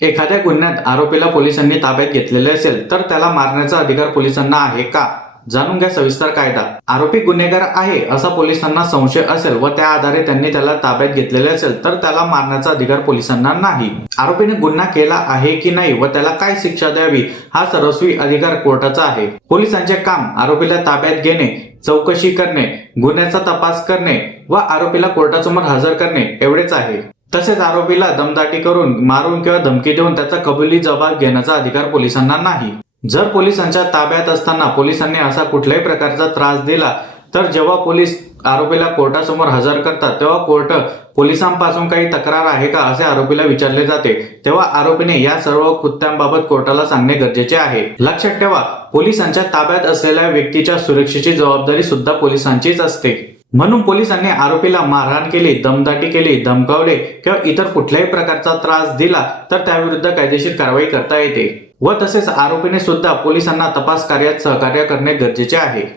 एखाद्या गुन्ह्यात आरोपीला पोलिसांनी ताब्यात घेतलेले असेल तर त्याला मारण्याचा अधिकार पोलिसांना आहे का? जाणून घ्या सविस्तर कायदा. आरोपी गुन्हेगार आहे असा पोलिसांना संशय असेल व त्या आधारे त्यांनी त्याला ताब्यात घेतलेले असेल तर त्याला मारण्याचा अधिकार पोलिसांना नाही. आरोपीने गुन्हा केला आहे की नाही व त्याला काय शिक्षा द्यावी हा सर्वस्वी अधिकार कोर्टाचा आहे. पोलिसांचे काम आरोपीला ताब्यात घेणे, चौकशी करणे, गुन्ह्याचा तपास करणे व आरोपीला कोर्टासमोर हजर करणे एवढेच आहे. तसेच आरोपीला दमदाटी करून, मारून किंवा धमकी देऊन त्याचा कबुली जबाब घेण्याचा अधिकार पोलिसांना नाही. जर पोलिसांच्या ताब्यात असताना पोलिसांनी असा कुठल्याही प्रकारचा त्रास दिला तर जेव्हा पोलीस आरोपीला कोर्टासमोर हजर करतात तेव्हा कोर्ट पोलिसांपासून काही तक्रार आहे का असे आरोपीला विचारले जाते. तेव्हा आरोपीने या सर्व कृत्यांबाबत कोर्टाला सांगणे गरजेचे आहे. लक्षात ठेवा, पोलिसांच्या ताब्यात असलेल्या व्यक्तीच्या सुरक्षेची जबाबदारी सुद्धा पोलिसांचीच असते. म्हणून पोलिसांनी आरोपीला मारहाण केली, दमदाटी केली, धमकावले किंवा इतर कुठल्याही प्रकारचा त्रास दिला तर त्याविरुद्ध कायदेशीर कारवाई करता येते. व तसेच आरोपीने सुद्धा पोलिसांना तपास कार्यात सहकार्य करणे गरजेचे आहे.